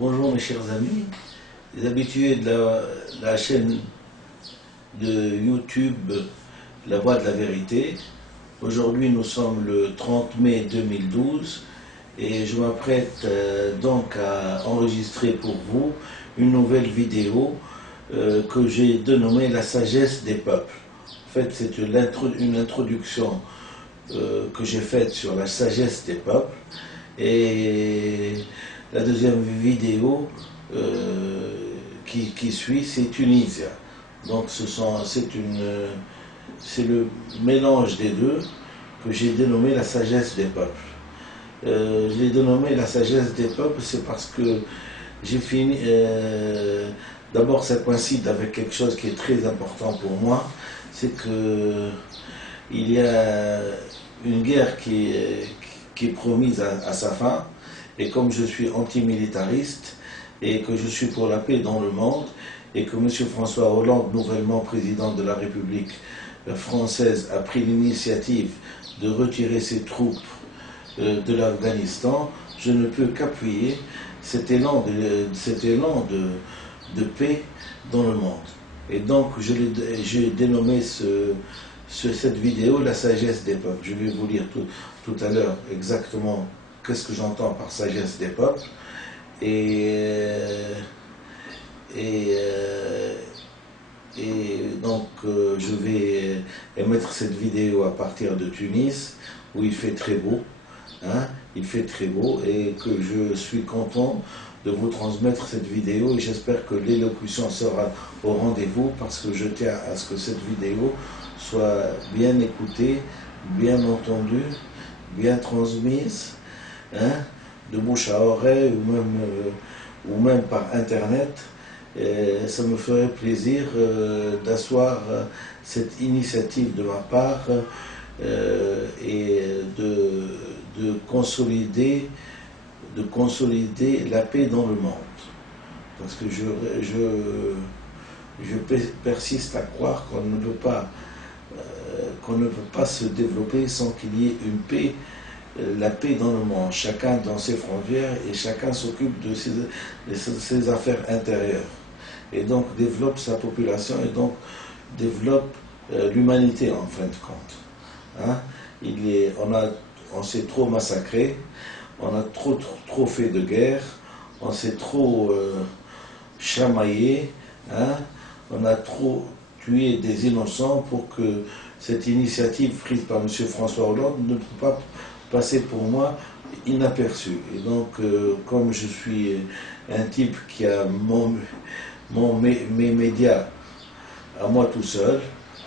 Bonjour mes chers amis, les habitués de la chaîne de YouTube La Voix de la Vérité. Aujourd'hui nous sommes le 30 mai 2012 et je m'apprête donc à enregistrer pour vous une nouvelle vidéo que j'ai dénommée La sagesse des peuples. En fait c'est une introduction que j'ai faite sur la sagesse des peuples, et la deuxième vidéo qui suit, c'est Tunisia. Donc c'est le mélange des deux que j'ai dénommé la sagesse des peuples. Je l'ai dénommé la sagesse des peuples, c'est parce que j'ai fini. D'abord, ça coïncide avec quelque chose qui est très important pour moi, c'est que il y a une guerre qui est promise à sa fin, et comme je suis antimilitariste et que je suis pour la paix dans le monde, et que M. François Hollande, nouvellement président de la République française, a pris l'initiative de retirer ses troupes de l'Afghanistan, je ne peux qu'appuyer cet élan de paix dans le monde. Et donc j'ai dénommé cette vidéo La sagesse des peuples. Je vais vous lire tout à l'heure exactement qu'est-ce que j'entends par sagesse des peuples. Et donc je vais émettre cette vidéo à partir de Tunis, où il fait très beau, hein, il fait très beau, et que je suis content de vous transmettre cette vidéo, et j'espère que l'élocution sera au rendez-vous, parce que je tiens à ce que cette vidéo soit bien écoutée, bien entendue, bien transmise, hein, de bouche à oreille, ou même par internet. Et ça me ferait plaisir d'asseoir cette initiative de ma part et de consolider la paix dans le monde. Parce que je persiste à croire qu'on ne peut pas se développer sans qu'il y ait une paix, la paix dans le monde, chacun dans ses frontières, et chacun s'occupe de ses affaires intérieures, et donc développe sa population, et donc développe l'humanité en fin de compte. Hein? On s'est trop massacré, on a trop fait de guerre, on s'est trop chamaillé, hein? On a trop tué des innocents pour que cette initiative prise par M. François Hollande ne peut pas passer pour moi inaperçue. Et donc, comme je suis un type qui a mes médias à moi tout seul,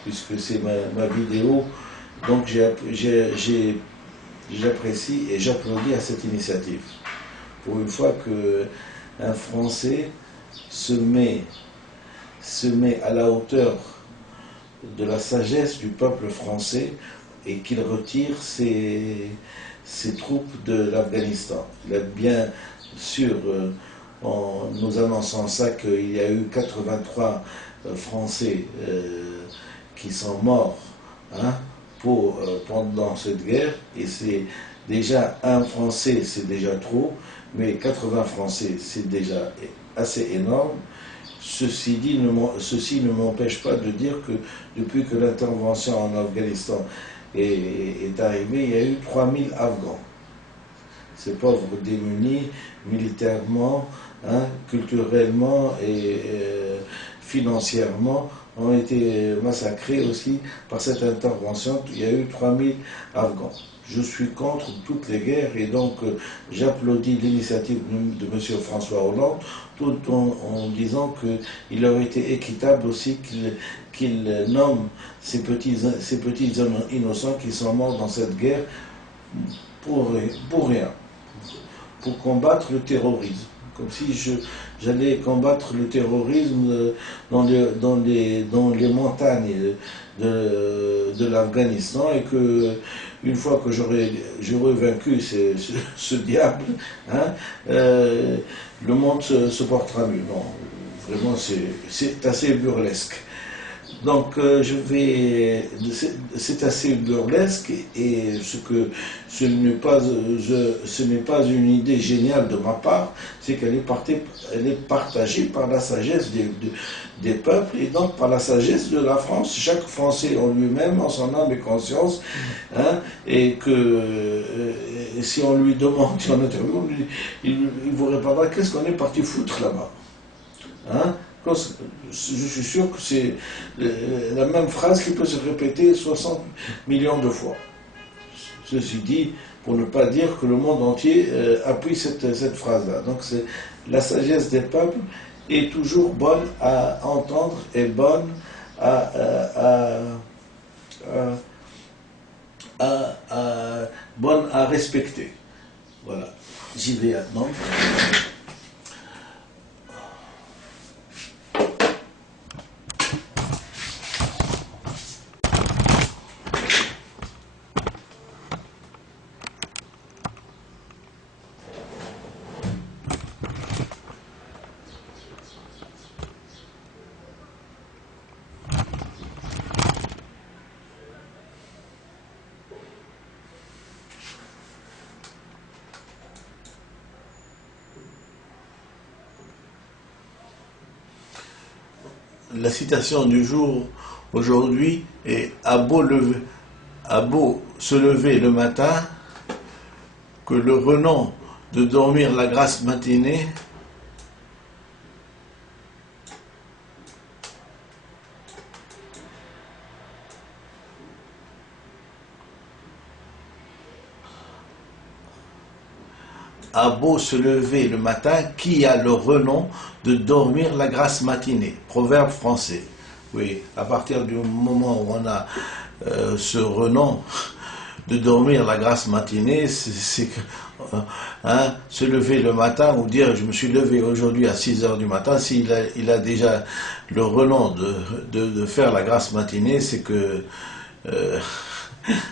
puisque c'est ma vidéo, donc j'apprécie et j'applaudis à cette initiative. Pour une fois qu'un Français se met à la hauteur de la sagesse du peuple français, et qu'il retire ses troupes de l'Afghanistan. Il a bien sûr, en nous annonçant ça, qu'il y a eu 83 Français qui sont morts, hein, pendant cette guerre, et c'est déjà un Français, c'est déjà trop, mais 80 Français, c'est déjà assez énorme. Ceci ne m'empêche pas de dire que depuis que l'intervention en Afghanistan est arrivée, il y a eu 3000 Afghans. Ces pauvres démunis, militairement, hein, culturellement et financièrement, ont été massacrés aussi par cette intervention. Il y a eu 3000 Afghans. Je suis contre toutes les guerres, et donc j'applaudis l'initiative de M. François Hollande, tout en disant qu'il aurait été équitable aussi qu'il nomme ces petits innocents qui sont morts dans cette guerre pour rien, pour combattre le terrorisme. Comme si j'allais combattre le terrorisme dans les montagnes de l'Afghanistan, et que une fois que j'aurais vaincu ce diable, hein, le monde se portera mieux. Non, vraiment c'est assez burlesque. Donc c'est assez burlesque et ce n'est pas une idée géniale de ma part, c'est qu'elle elle est partagée par la sagesse des peuples et donc par la sagesse de la France. Chaque Français en lui-même, en son âme et conscience, hein, et que si on lui demande, si on interviewe, il vous répondra qu'est-ce qu'on est parti foutre là-bas. Hein? Je suis sûr que c'est la même phrase qui peut se répéter 60 millions de fois. Ceci dit, pour ne pas dire que le monde entier appuie cette phrase-là. Donc la sagesse des peuples est toujours bonne à entendre et bonne bonne à respecter. Voilà. J'y vais maintenant. La citation du jour aujourd'hui est à beau se lever le matin, que le renom de dormir la grasse matinée a beau se lever le matin, qui a le renom de dormir la grasse matinée. Proverbe français. Oui, à partir du moment où on a ce renom de dormir la grasse matinée, c'est se lever le matin ou dire je me suis levé aujourd'hui à 6 heures du matin, s'il a déjà le renom de faire la grasse matinée, c'est que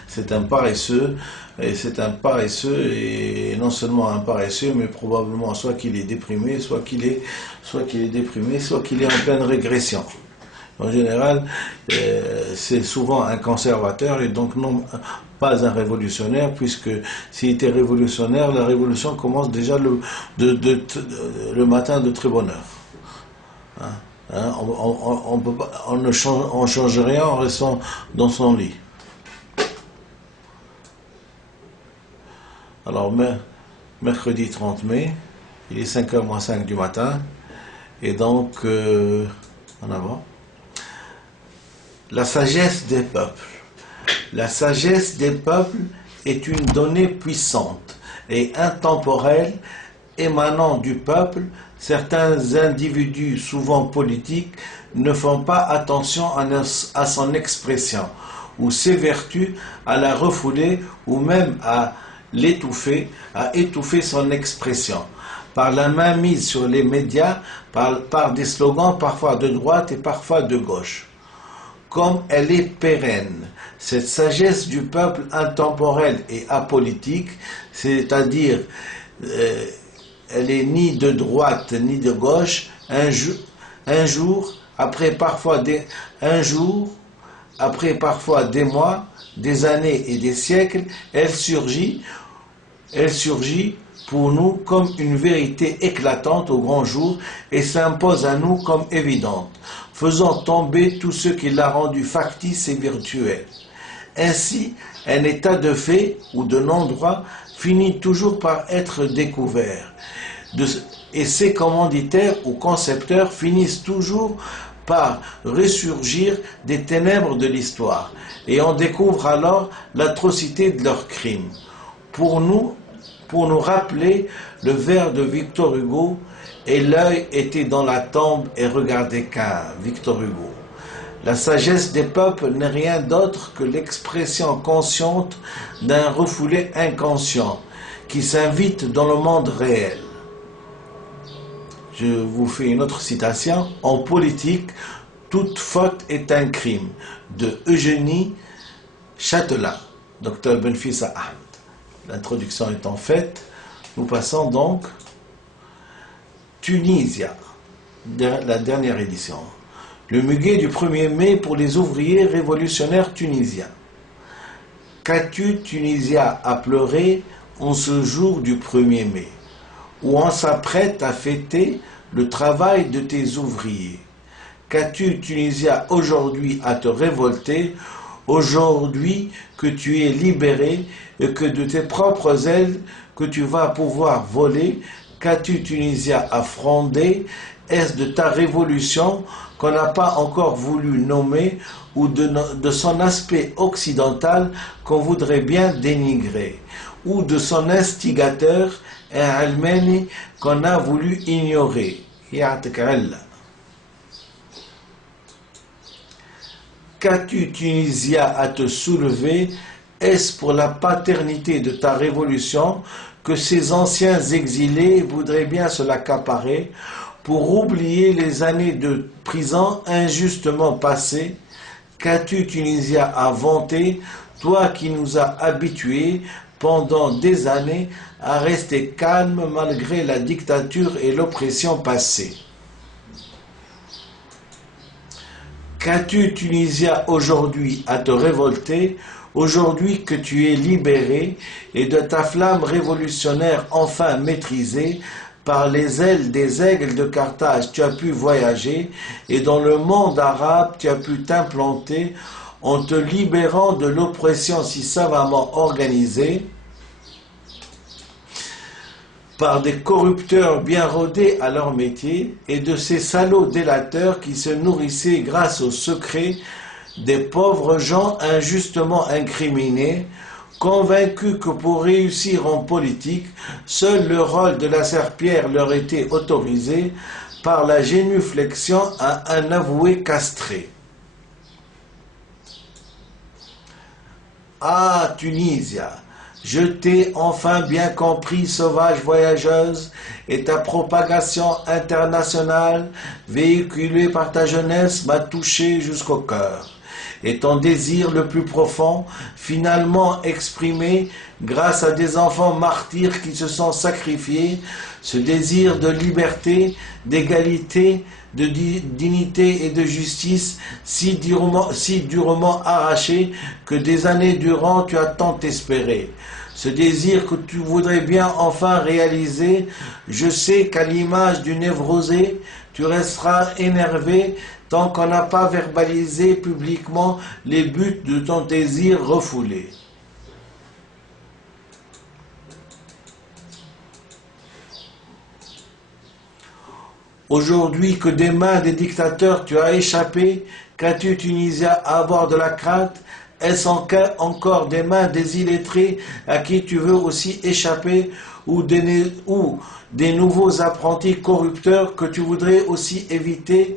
c'est un paresseux, et c'est un paresseux, et non seulement un paresseux, mais probablement soit qu'il est déprimé, soit qu'il est déprimé, soit qu'il est en pleine régression. En général, c'est souvent un conservateur et donc non pas un révolutionnaire, puisque s'il était révolutionnaire, la révolution commence déjà le matin de très bonne heure. On ne change rien en restant dans son lit. Alors, mercredi 30 mai, il est 5h moins 5 du matin, et donc, en avant, la sagesse des peuples. La sagesse des peuples est une donnée puissante et intemporelle émanant du peuple. Certains individus, souvent politiques, ne font pas attention à son expression, ou s'évertuent à la refouler, ou même à l'étouffer, à étouffer son expression, par la main mise sur les médias, par des slogans parfois de droite et parfois de gauche. Comme elle est pérenne, cette sagesse du peuple intemporelle et apolitique, c'est-à-dire elle est ni de droite ni de gauche, un jour, après parfois des mois, des années et des siècles, elle surgit pour nous comme une vérité éclatante au grand jour et s'impose à nous comme évidente, faisant tomber tout ce qui l'a rendue factice et virtuelle. Ainsi, un état de fait ou de non-droit finit toujours par être découvert. Et ces commanditaires ou concepteurs finissent toujours par ressurgir des ténèbres de l'histoire. Et on découvre alors l'atrocité de leurs crimes. Pour nous rappeler le vers de Victor Hugo, et l'œil était dans la tombe et regardait qu'un, Victor Hugo. La sagesse des peuples n'est rien d'autre que l'expression consciente d'un refoulé inconscient qui s'invite dans le monde réel. Je vous fais une autre citation. En politique, toute faute est un crime. De Eugénie Châtelain, Dr Benfissa Ahmed. L'introduction étant faite, nous passons donc Tunisia, la dernière édition. Le muguet du 1er mai pour les ouvriers révolutionnaires tunisiens. Qu'as-tu, Tunisia, à pleurer en ce jour du 1er mai, où on s'apprête à fêter le travail de tes ouvriers? Qu'as-tu, Tunisia, aujourd'hui à te révolter, aujourd'hui que tu es libéré et que de tes propres ailes que tu vas pouvoir voler? Qu'as-tu, Tunisia, à fronder? Est-ce de ta révolution qu'on n'a pas encore voulu nommer ou de son aspect occidental qu'on voudrait bien dénigrer, ou de son instigateur, un Almani qu'on a voulu ignorer? Qu'as-tu, Tunisia, à te soulever? Est-ce pour la paternité de ta révolution que ces anciens exilés voudraient bien se l'accaparer pour oublier les années de prison injustement passées? Qu'as-tu, Tunisia, à vanter, toi qui nous as habitués pendant des années à rester calme malgré la dictature et l'oppression passée? Qu'as-tu, Tunisia, aujourd'hui à te révolter, aujourd'hui que tu es libéré et de ta flamme révolutionnaire enfin maîtrisée, par les ailes des aigles de Carthage, tu as pu voyager et dans le monde arabe, tu as pu t'implanter en te libérant de l'oppression si savamment organisée par des corrupteurs bien rodés à leur métier et de ces salauds délateurs qui se nourrissaient grâce aux secrets des pauvres gens injustement incriminés, convaincus que pour réussir en politique, seul le rôle de la serpillière leur était autorisé par la génuflexion à un avoué castré. Ah, Tunisia, je t'ai enfin bien compris, sauvage voyageuse, et ta propagation internationale, véhiculée par ta jeunesse, m'a touché jusqu'au cœur. Et ton désir le plus profond, finalement exprimé grâce à des enfants martyrs qui se sont sacrifiés, ce désir de liberté, d'égalité, de dignité et de justice si durement arraché que des années durant tu as tant espéré. Ce désir que tu voudrais bien enfin réaliser, je sais qu'à l'image du névrosé, tu resteras énervé tant qu'on n'a pas verbalisé publiquement les buts de ton désir refoulé. Aujourd'hui que des mains des dictateurs tu as échappé, qu'as-tu, Tunisia, à avoir de la crainte? Est-ce encore des mains des illettrés à qui tu veux aussi échapper, ou des nouveaux apprentis corrupteurs que tu voudrais aussi éviter?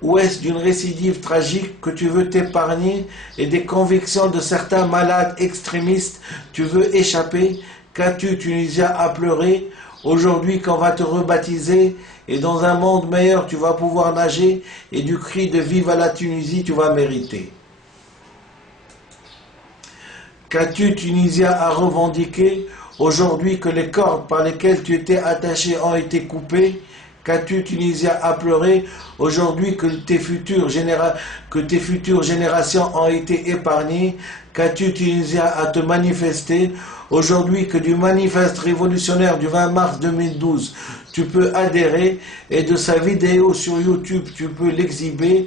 Ou est-ce d'une récidive tragique que tu veux t'épargner et des convictions de certains malades extrémistes tu veux échapper? Qu'as-tu, Tunisia, à pleurer? Aujourd'hui qu'on va te rebaptiser et dans un monde meilleur tu vas pouvoir nager et du cri de vive à la Tunisie tu vas mériter. Qu'as-tu, Tunisia, à revendiquer aujourd'hui que les cordes par lesquelles tu étais attaché ont été coupées? Qu'as-tu, Tunisia, à pleurer aujourd'hui que tes futures générations ont été épargnées? Qu'as-tu, Tunisia, à te manifester aujourd'hui que du manifeste révolutionnaire du 20 mars 2012, tu peux adhérer et de sa vidéo sur YouTube, tu peux l'exhiber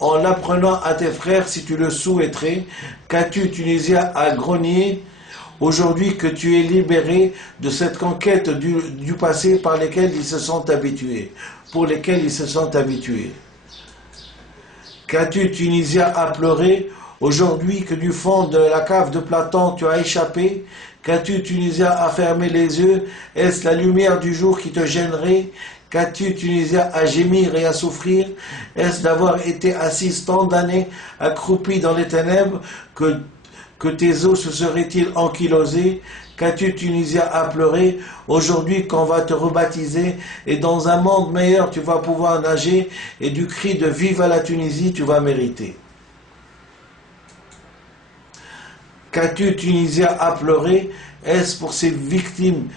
en l'apprenant à tes frères si tu le souhaiterais? Qu'as-tu, Tunisia, à grogner aujourd'hui que tu es libéré de cette conquête du passé par lesquelles ils se sont habitués, pour lesquels ils se sont habitués? Qu'as-tu, Tunisia, à pleurer aujourd'hui que du fond de la cave de Platon tu as échappé? Qu'as-tu, Tunisia, à fermer les yeux? Est-ce la lumière du jour qui te gênerait? Qu'as-tu, Tunisia, à gémir et à souffrir? Est-ce d'avoir été assis tant d'années, accroupi dans les ténèbres, que tes os se seraient-ils ankylosés? Qu'as-tu, Tunisia, à pleurer aujourd'hui qu'on va te rebaptiser et dans un monde meilleur tu vas pouvoir nager et du cri de vive à la Tunisie tu vas mériter? Qu'as-tu, Tunisia, à pleurer? Est-ce pour ces victimes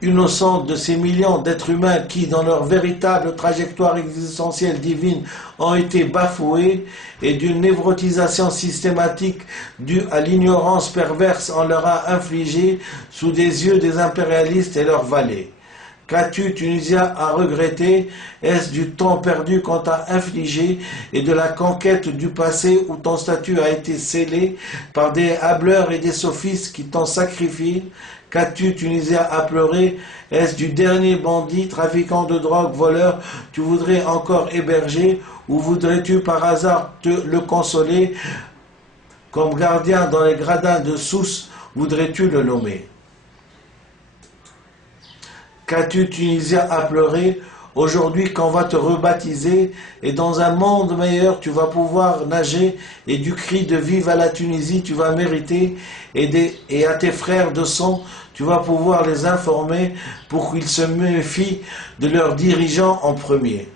innocente de ces millions d'êtres humains qui, dans leur véritable trajectoire existentielle divine, ont été bafoués, et d'une névrotisation systématique due à l'ignorance perverse on leur a infligée sous des yeux des impérialistes et leurs valets. Qu'as-tu, Tunisia, à regretter? Est-ce du temps perdu qu'on t'a infligé et de la conquête du passé où ton statut a été scellé par des hableurs et des sophistes qui t'ont sacrifié? Qu'as-tu, Tunisia, à pleurer? Est-ce du dernier bandit, trafiquant de drogue, voleur, tu voudrais encore héberger, ou voudrais-tu par hasard le consoler? Comme gardien dans les gradins de Sousse, voudrais-tu le nommer? Qu'as-tu, Tunisia, à pleurer? Aujourd'hui qu'on va te rebaptiser, et dans un monde meilleur tu vas pouvoir nager, et du cri de vive à la Tunisie tu vas mériter, et à tes frères de sang tu vas pouvoir les informer pour qu'ils se méfient de leurs dirigeants en premier.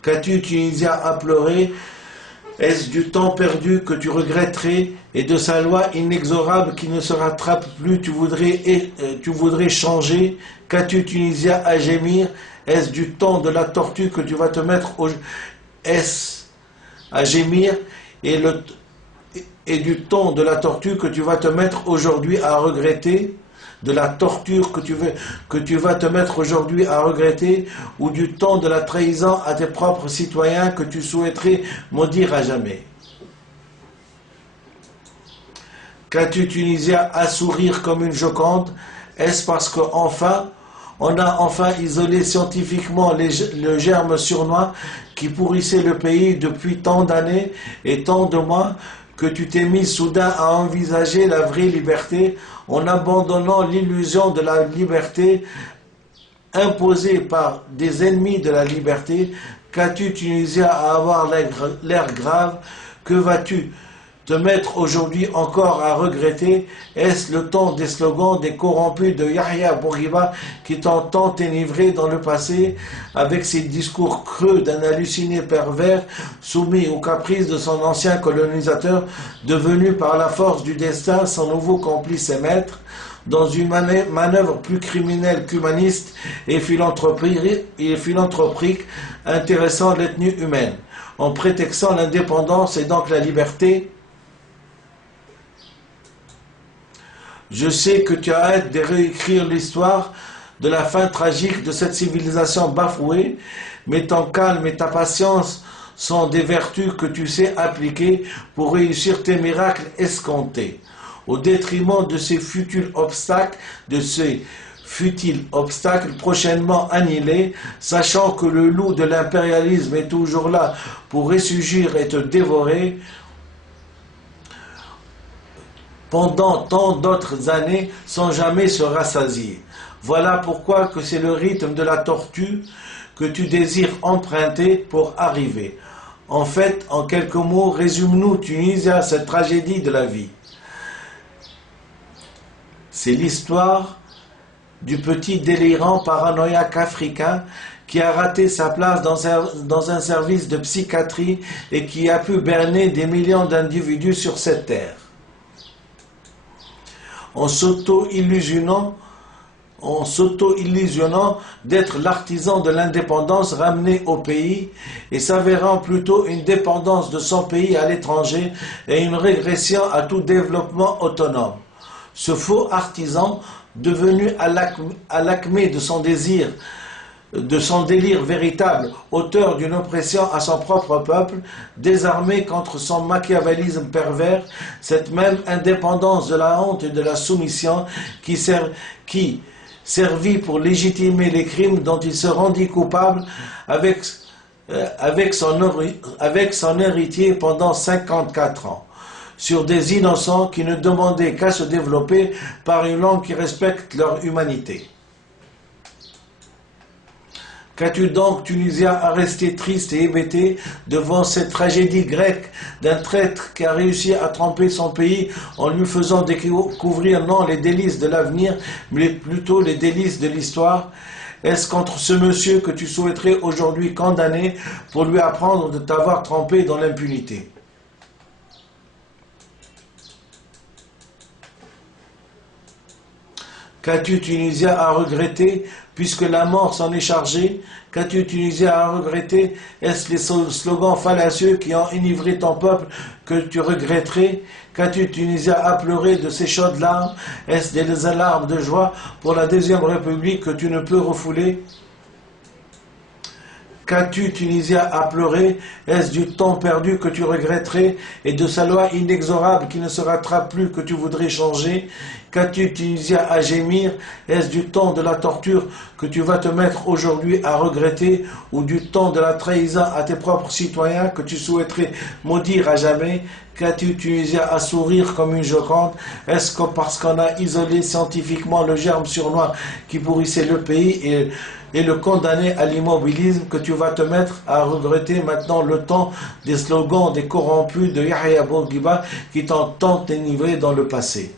Qu'as-tu, Tunisia, à pleurer? Est-ce du temps perdu que tu regretterais, et de sa loi inexorable qui ne se rattrape plus tu voudrais changer? Qu'as-tu, Tunisia, à gémir? Est-ce du temps de la tortue que tu vas te mettre Est-ce à gémir et du temps de la tortue que tu vas te mettre aujourd'hui à regretter? De la torture que tu vas te mettre aujourd'hui à regretter, ou du temps de la trahison à tes propres citoyens que tu souhaiterais maudire à jamais? Qu'as-tu, Tunisia, à sourire comme une Joconde? Est-ce parce qu'enfin, on a enfin isolé scientifiquement le germe sournois qui pourrissait le pays depuis tant d'années et tant de mois, que tu t'es mis soudain à envisager la vraie liberté en abandonnant l'illusion de la liberté imposée par des ennemis de la liberté? Qu'as-tu, Tunisia, à avoir l'air grave? Que vas-tu te mettre aujourd'hui encore à regretter? Est-ce le temps des slogans des corrompus de Yahya Bourguiba qui t'ont tant enivré dans le passé avec ses discours creux d'un halluciné pervers soumis aux caprices de son ancien colonisateur, devenu par la force du destin son nouveau complice et maître, dans une manœuvre plus criminelle qu'humaniste et philanthropique, intéressant l'ethnie humaine, en prétextant l'indépendance et donc la liberté? Je sais que tu as hâte de réécrire l'histoire de la fin tragique de cette civilisation bafouée, mais ton calme et ta patience sont des vertus que tu sais appliquer pour réussir tes miracles escomptés, au détriment de ces futiles obstacles prochainement annihilés, sachant que le loup de l'impérialisme est toujours là pour ressurgir et te dévorer pendant tant d'autres années sans jamais se rassasier. Voilà pourquoi que c'est le rythme de la tortue que tu désires emprunter pour arriver. En fait, en quelques mots, résume-nous, Tunisia, cette tragédie de la vie. C'est l'histoire du petit délirant paranoïaque africain qui a raté sa place dans un service de psychiatrie et qui a pu berner des millions d'individus sur cette terre. En s'auto-illusionnant d'être l'artisan de l'indépendance ramené au pays et s'avérant plutôt une dépendance de son pays à l'étranger et une régression à tout développement autonome. Ce faux artisan, devenu à l'acmé de son désir, de son délire véritable, auteur d'une oppression à son propre peuple, désarmé contre son machiavélisme pervers, cette même indépendance de la honte et de la soumission qui servit pour légitimer les crimes dont il se rendit coupable avec son héritier pendant 54 ans, sur des innocents qui ne demandaient qu'à se développer par une langue qui respecte leur humanité. Qu'as-tu donc, Tunisien, à rester triste et hébété devant cette tragédie grecque d'un traître qui a réussi à tromper son pays en lui faisant découvrir non les délices de l'avenir, mais plutôt les délices de l'histoire? Est-ce contre ce monsieur que tu souhaiterais aujourd'hui condamner pour lui apprendre de t'avoir trempé dans l'impunité? Qu'as-tu, Tunisien, à regretter, puisque la mort s'en est chargée? Qu'as-tu, Tunisien, à regretter? Est-ce les slogans fallacieux qui ont enivré ton peuple que tu regretterais? Qu'as-tu, Tunisien, à pleurer de ces chaudes larmes? Est-ce des larmes de joie pour la deuxième République que tu ne peux refouler? Qu'as-tu, Tunisien, à pleurer? Est-ce du temps perdu que tu regretterais et de sa loi inexorable qui ne se rattrape plus que tu voudrais changer? Qu'as-tu, Tunisien, à gémir? Est-ce du temps de la torture que tu vas te mettre aujourd'hui à regretter ou du temps de la trahison à tes propres citoyens que tu souhaiterais maudire à jamais? Qu'as-tu, Tunisien, à sourire comme une Joconde? Est-ce que parce qu'on a isolé scientifiquement le germe sournois qui pourrissait le pays et le condamner à l'immobilisme que tu vas te mettre à regretter maintenant le temps des slogans des corrompus de Yahya Bourguiba qui t'ont tant dénigré dans le passé?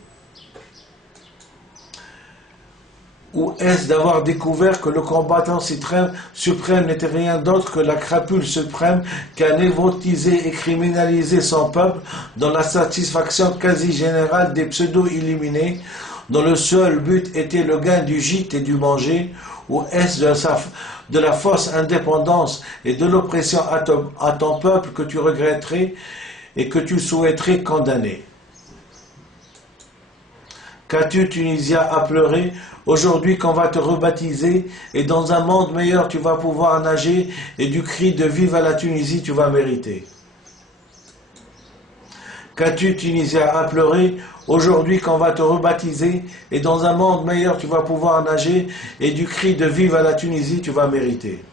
Ou est-ce d'avoir découvert que le combattant suprême n'était rien d'autre que la crapule suprême qui a névrotisé et criminalisé son peuple dans la satisfaction quasi générale des pseudo-illuminés, dont le seul but était le gain du gîte et du manger? Ou est-ce de la fausse indépendance et de l'oppression à ton peuple que tu regretterais et que tu souhaiterais condamner? Qu'as-tu, Tunisien, à pleurer aujourd'hui qu'on va te rebaptiser et dans un monde meilleur tu vas pouvoir nager et du cri de vive à la Tunisie tu vas mériter? Qu'as-tu, Tunisien, à pleurer aujourd'hui qu'on va te rebaptiser et dans un monde meilleur tu vas pouvoir nager et du cri de vive à la Tunisie tu vas mériter?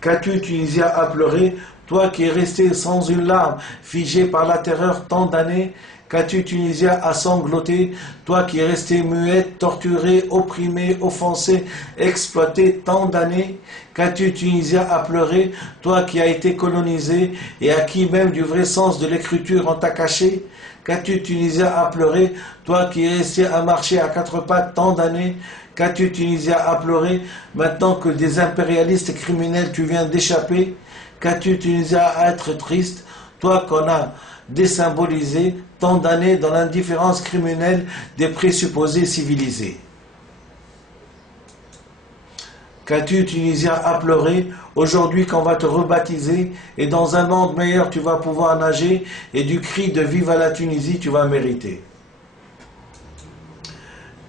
Qu'as-tu, Tunisien, à pleurer, toi qui es resté sans une larme, figé par la terreur tant d'années? Qu'as-tu, Tunisien, à sangloter, toi qui es resté muette, torturé, opprimé, offensé, exploité tant d'années? Qu'as-tu, Tunisien, à pleurer, toi qui as été colonisé et à qui même du vrai sens de l'écriture on t'a caché? Qu'as-tu, Tunisien, à pleurer, toi qui es resté à marcher à quatre pattes tant d'années? Qu'as-tu, Tunisien, à pleurer, maintenant que des impérialistes criminels tu viens d'échapper? Qu'as-tu, Tunisien, à être triste, toi qu'on a désymbolisé tant d'années dans l'indifférence criminelle des présupposés civilisés? Qu'as-tu, Tunisien, à pleurer aujourd'hui qu'on va te rebaptiser et dans un monde meilleur tu vas pouvoir nager et du cri de vive à la Tunisie tu vas mériter?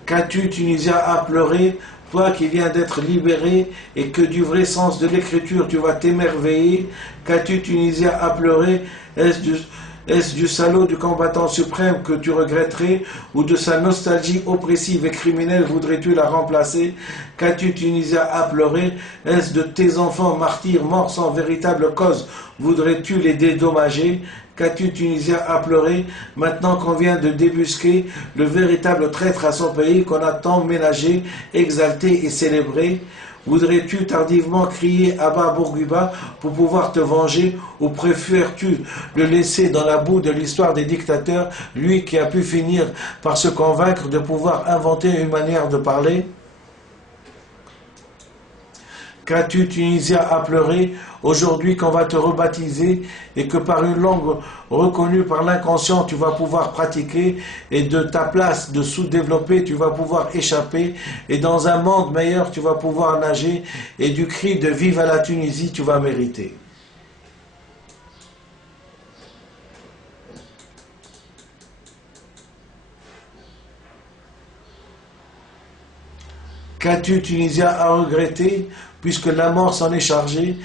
Qu'as-tu, Tunisien, à pleurer, toi qui viens d'être libéré et que du vrai sens de l'écriture tu vas t'émerveiller? Qu'as-tu, Tunisien, à pleurer? Est-ce du salaud du combattant suprême que tu regretterais ou de sa nostalgie oppressive et criminelle voudrais-tu la remplacer? Qu'as-tu, Tunisien, à pleurer? Est-ce de tes enfants martyrs morts sans véritable cause voudrais-tu les dédommager? Qu'as-tu, Tunisien, à pleurer maintenant qu'on vient de débusquer le véritable traître à son pays qu'on a tant ménagé, exalté et célébré? Voudrais-tu tardivement crier à bas Bourguiba pour pouvoir te venger ou préfères-tu le laisser dans la boue de l'histoire des dictateurs, lui qui a pu finir par se convaincre de pouvoir inventer une manière de parler? Qu'as-tu, Tunisien, à pleurer aujourd'hui qu'on va te rebaptiser et que par une langue reconnue par l'inconscient tu vas pouvoir pratiquer et de ta place de sous-développé tu vas pouvoir échapper et dans un monde meilleur tu vas pouvoir nager et du cri de vive à la Tunisie tu vas mériter? Qu'as-tu, Tunisien, à regretter puisque la mort s'en est chargée?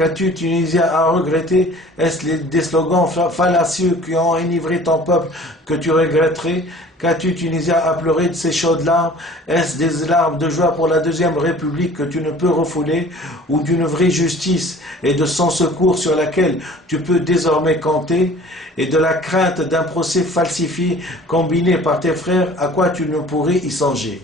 Qu'as-tu, Tunisien, à regretter? Est-ce des slogans fallacieux qui ont enivré ton peuple que tu regretterais? Qu'as-tu, Tunisien, à pleurer de ces chaudes larmes? Est-ce des larmes de joie pour la Deuxième République que tu ne peux refouler, ou d'une vraie justice et de son secours sur laquelle tu peux désormais compter, et de la crainte d'un procès falsifié combiné par tes frères à quoi tu ne pourrais y songer?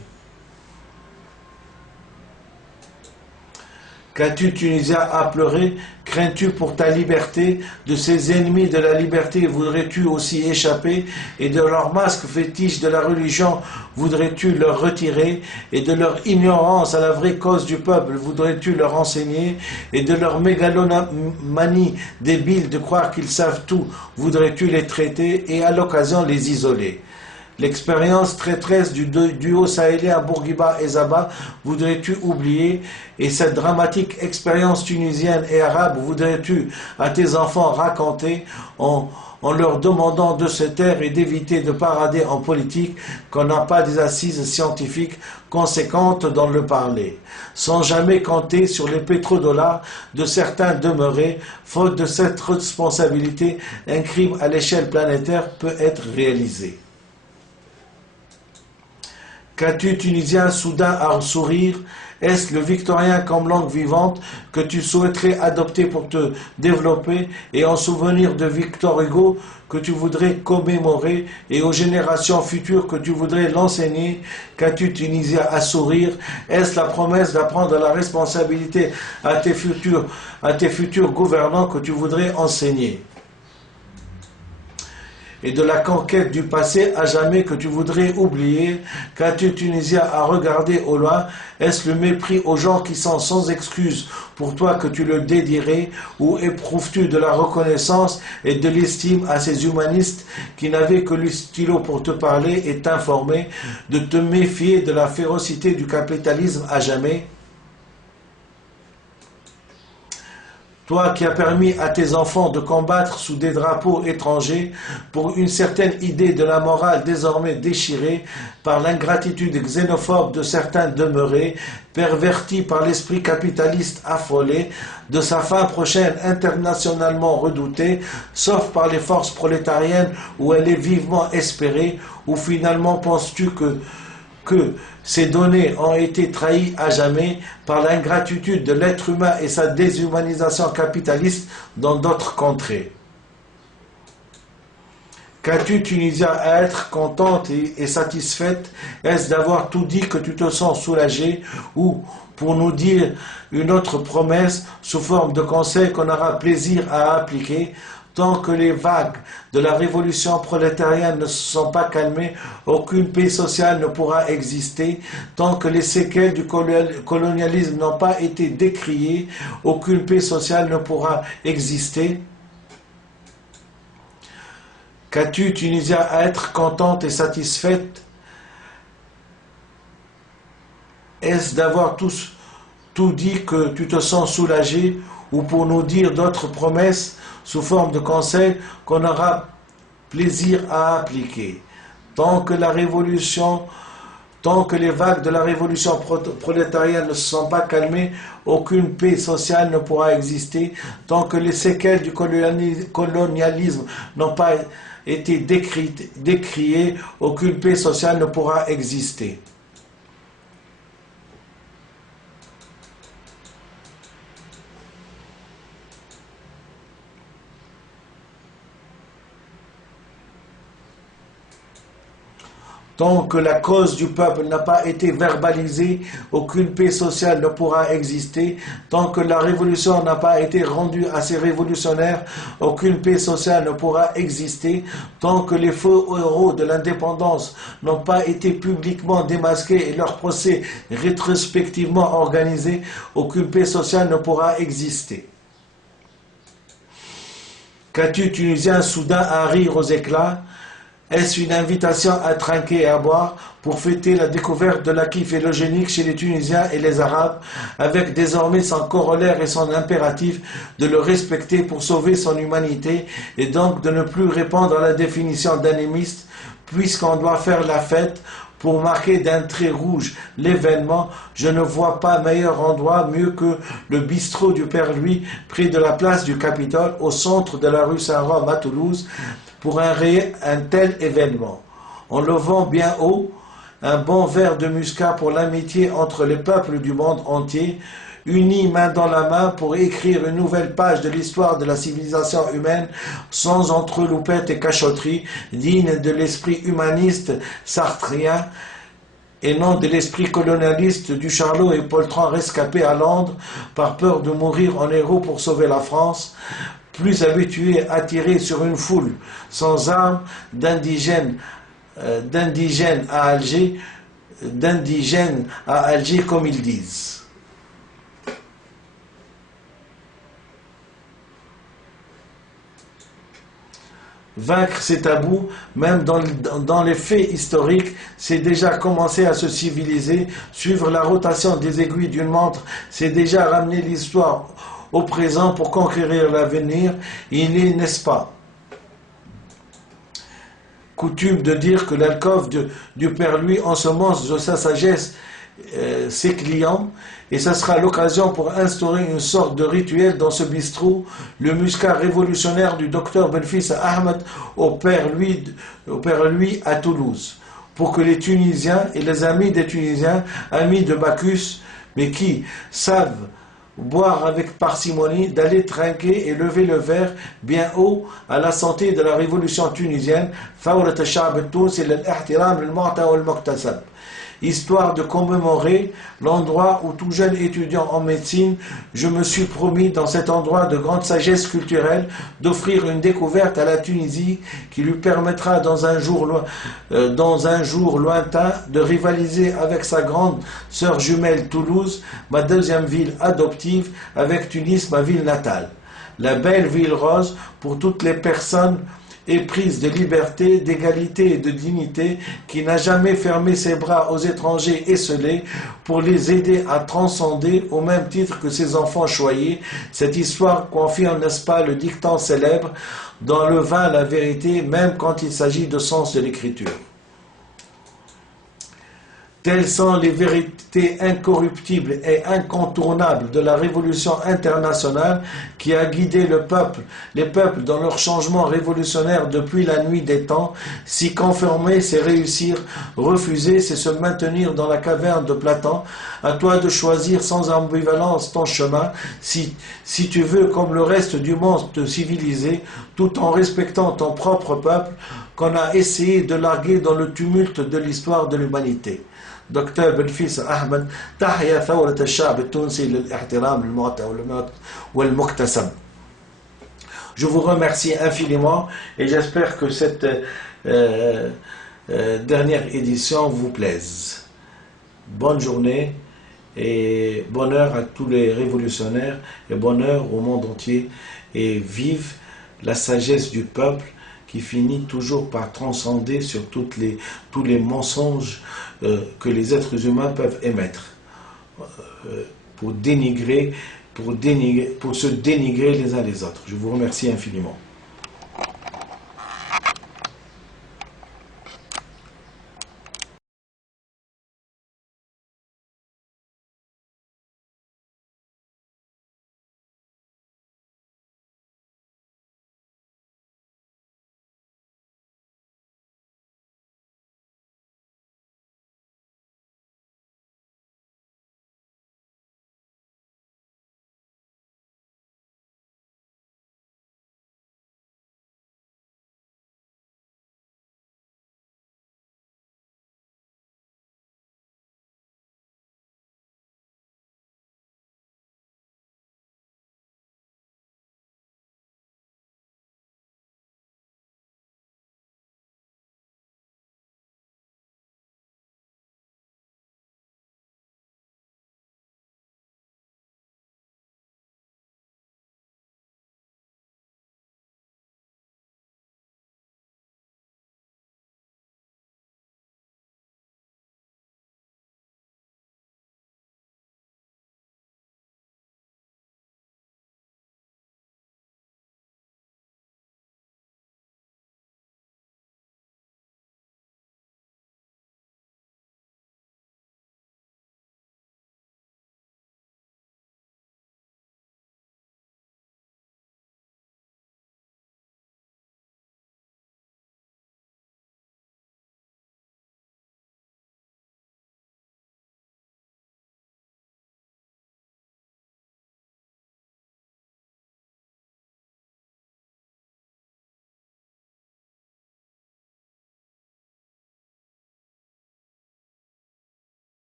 Qu'as-tu, Tunisien, à pleurer? Crains-tu pour ta liberté? De ces ennemis de la liberté voudrais-tu aussi échapper? Et de leur masque fétiche de la religion voudrais-tu leur retirer? Et de leur ignorance à la vraie cause du peuple voudrais-tu leur enseigner? Et de leur mégalomanie débile de croire qu'ils savent tout voudrais-tu les traiter et à l'occasion les isoler? L'expérience traîtresse du duo sahélien Bourguiba et Zaba voudrais-tu oublier? Et cette dramatique expérience tunisienne et arabe voudrais-tu à tes enfants raconter en leur demandant de se taire et d'éviter de parader en politique qu'on n'a pas des assises scientifiques conséquentes dans le parler, sans jamais compter sur les pétrodollars de certains demeurés? Faute de cette responsabilité, un crime à l'échelle planétaire peut être réalisé. Qu'as-tu, Tunisien, soudain à sourire? Est-ce le victorien comme langue vivante que tu souhaiterais adopter pour te développer, et en souvenir de Victor Hugo que tu voudrais commémorer, et aux générations futures que tu voudrais l'enseigner? Qu'as-tu, Tunisien, à sourire? Est-ce la promesse d'apprendre la responsabilité à tes futurs gouvernants que tu voudrais enseigner? Et de la conquête du passé à jamais que tu voudrais oublier? Qu'as-tu, Tunisien, à regarder au loin? Est-ce le mépris aux gens qui sont sans excuse pour toi que tu le dédierais? Ou éprouves-tu de la reconnaissance et de l'estime à ces humanistes qui n'avaient que le stylo pour te parler et t'informer, de te méfier de la férocité du capitalisme à jamais? Toi qui as permis à tes enfants de combattre sous des drapeaux étrangers pour une certaine idée de la morale désormais déchirée par l'ingratitude xénophobe de certains demeurés, pervertis par l'esprit capitaliste affolé de sa fin prochaine internationalement redoutée, sauf par les forces prolétariennes où elle est vivement espérée? Ou finalement penses-tu que ces données ont été trahies à jamais par l'ingratitude de l'être humain et sa déshumanisation capitaliste dans d'autres contrées? Qu'as-tu, Tunisien, à être contente et satisfaite? Est-ce d'avoir tout dit que tu te sens soulagée, ou pour nous dire une autre promesse sous forme de conseil qu'on aura plaisir à appliquer? Tant que les vagues de la révolution prolétarienne ne se sont pas calmées, aucune paix sociale ne pourra exister. Tant que les séquelles du colonialisme n'ont pas été décriées, aucune paix sociale ne pourra exister. Qu'as-tu, Tunisien, à être contente et satisfaite? Est-ce d'avoir tout dit que tu te sens soulagé, ou pour nous dire d'autres promesses sous forme de conseils qu'on aura plaisir à appliquer? Tant que les vagues de la révolution prolétarienne ne se sont pas calmées, aucune paix sociale ne pourra exister. Tant que les séquelles du colonialisme n'ont pas été décriées, aucune paix sociale ne pourra exister. Tant que la cause du peuple n'a pas été verbalisée, aucune paix sociale ne pourra exister. Tant que la révolution n'a pas été rendue à ses révolutionnaires, aucune paix sociale ne pourra exister. Tant que les faux héros de l'indépendance n'ont pas été publiquement démasqués et leurs procès rétrospectivement organisés, aucune paix sociale ne pourra exister. Qu'as-tu, Tunisien, soudain à rire aux éclats? Est-ce une invitation à trinquer et à boire pour fêter la découverte de l'acquis phylogénique chez les Tunisiens et les Arabes, avec désormais son corollaire et son impératif de le respecter pour sauver son humanité et donc de ne plus répandre la définition d'anémiste, puisqu'on doit faire la fête pour marquer d'un trait rouge l'événement? Je ne vois pas meilleur endroit mieux que le bistrot du Père Louis, près de la place du Capitole, au centre de la rue Saint-Rome à Toulouse, pour un tel événement. En levant bien haut un bon verre de muscat pour l'amitié entre les peuples du monde entier, unis main dans la main pour écrire une nouvelle page de l'histoire de la civilisation humaine, sans entreloupettes et cachotteries, digne de l'esprit humaniste sartrien, et non de l'esprit colonialiste du Charlot et Poltron rescapés à Londres par peur de mourir en héros pour sauver la France, plus habitués à tirer sur une foule sans armes d'indigènes à Alger, comme ils disent. Vaincre ces tabous, même dans les faits historiques, c'est déjà commencer à se civiliser. Suivre la rotation des aiguilles d'une montre, c'est déjà ramener l'histoire au présent pour conquérir l'avenir. Il est, n'est-ce pas, coutume de dire que l'alcôve du Père Louis ensemence de sa sagesse ses clients, et ça sera l'occasion pour instaurer une sorte de rituel dans ce bistrot, le muscat révolutionnaire du docteur Belfils Ahmed au Père Louis à Toulouse, pour que les Tunisiens et les amis des Tunisiens, amis de Bacchus, mais qui savent boire avec parcimonie, d'aller trinquer et lever le verre bien haut à la santé de la révolution tunisienne, histoire de commémorer l'endroit où tout jeune étudiant en médecine, je me suis promis dans cet endroit de grande sagesse culturelle d'offrir une découverte à la Tunisie qui lui permettra dans un jour lointain de rivaliser avec sa grande sœur jumelle Toulouse, ma deuxième ville adoptive, avec Tunis, ma ville natale. La belle ville rose pour toutes les personnes éprise de liberté, d'égalité et de dignité, qui n'a jamais fermé ses bras aux étrangers esselés pour les aider à transcender au même titre que ses enfants choyés. Cette histoire confirme, n'est-ce pas, le dicton célèbre « Dans le vin, la vérité, même quand il s'agit de sens de l'écriture ». Telles sont les vérités incorruptibles et incontournables de la révolution internationale qui a guidé les peuples dans leur changement révolutionnaire depuis la nuit des temps. S'y conformer, c'est réussir. Refuser, c'est se maintenir dans la caverne de Platon. À toi de choisir sans ambivalence ton chemin, si tu veux, comme le reste du monde, te civiliser, tout en respectant ton propre peuple, qu'on a essayé de larguer dans le tumulte de l'histoire de l'humanité. دكتور بلفيس أحمد. تحيا ثورة الشعب التونسي للاحترام للمعطى والمكتسب. Je vous remercie infiniment et j'espère que cette dernière édition vous plaise. Bonne journée et bonheur à tous les révolutionnaires et bonheur au monde entier, et vive la sagesse du peuple qui finit toujours par transcender sur tous les mensonges que les êtres humains peuvent émettre pour se dénigrer les uns les autres. Je vous remercie infiniment.